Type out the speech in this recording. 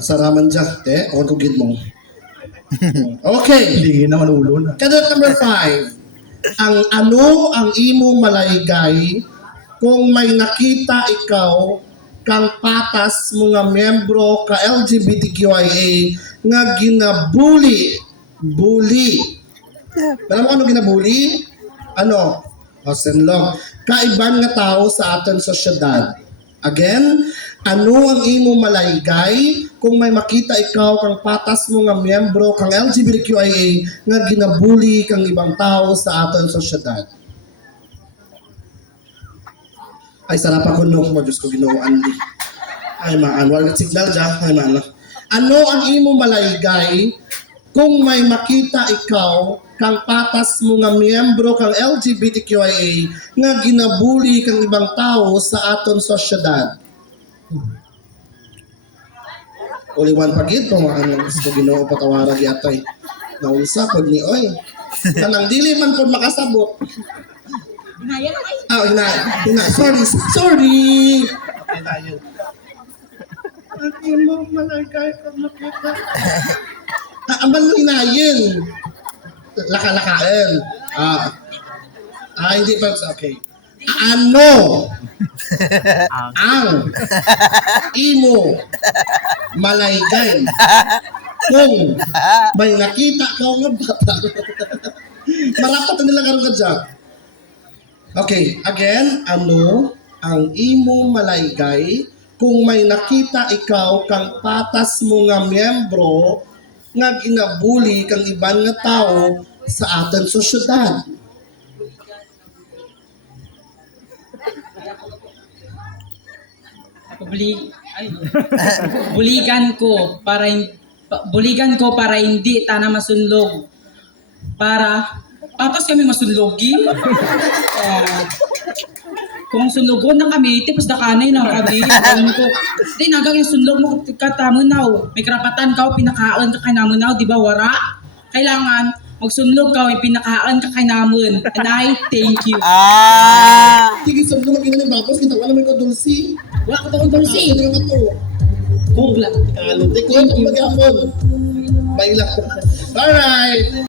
Saraman dyan, te. Ako kugid mo. Okay. Hindi naman ulo na. Cadet number 5. Ang imo malaygay kung may nakita ikaw kang patas mga miyembro ka LGBTQIA nga ginabuli. Alam mo ano ginabuli? Ano? Sinlog. Kaiban nga tao sa aton sosyedad. Again, ano ang imo malaygay kung may makita ikaw kang patas mo nga miyembro kang LGBTQIA nga ginabuli kang ibang tao sa aton sosyedad? Ay, sarap ako no. Diyos ko, Ginoo Andy. Ay, maan. Wala signal dyan. Ay, maan. Ano ang imo malaygay kung may makita ikaw kang patas mo nga miyembro kang LGBTQIA nga ginabuli kang ibang tao sa aton sosyedad? Uli one pagid kung ang gusto Ginoo patawarag yatay. Naunsa pod ni oy. Kanang dili man pod makasabot. Sorry. Ang imo malagay kung makita. Amal mo hinayin. Laka-lakain. Hindi pa. Okay. Ano ang imo malaygay kung may nakita ka nga bata? Marapat na nila karon ka dyan. Okay, again, ano ang imo malaygay kung may nakita ikaw kang patas mo nga miyembro nga ginabuli kang iban nga tao sa aton sosyedad? Buligan ko para hindi tana masunlog. Para patas kami masunlogi. Kung sunlogon na kami, tipos da kanay na kami. Alam ko, di nagang yung sunlog mo katamunaw. May karapatan ka o pinakaon ka kanamunaw, di ba wara? Kailangan magsunlog ka o pinakaon ka kanamon. And I thank you. Sige, sabi naman kinanong babos, kita wala may ko dulsi. Wala ka taong tulsi. Ano naman to? Kugla. Di ko mag-amon. Bailak. Alright.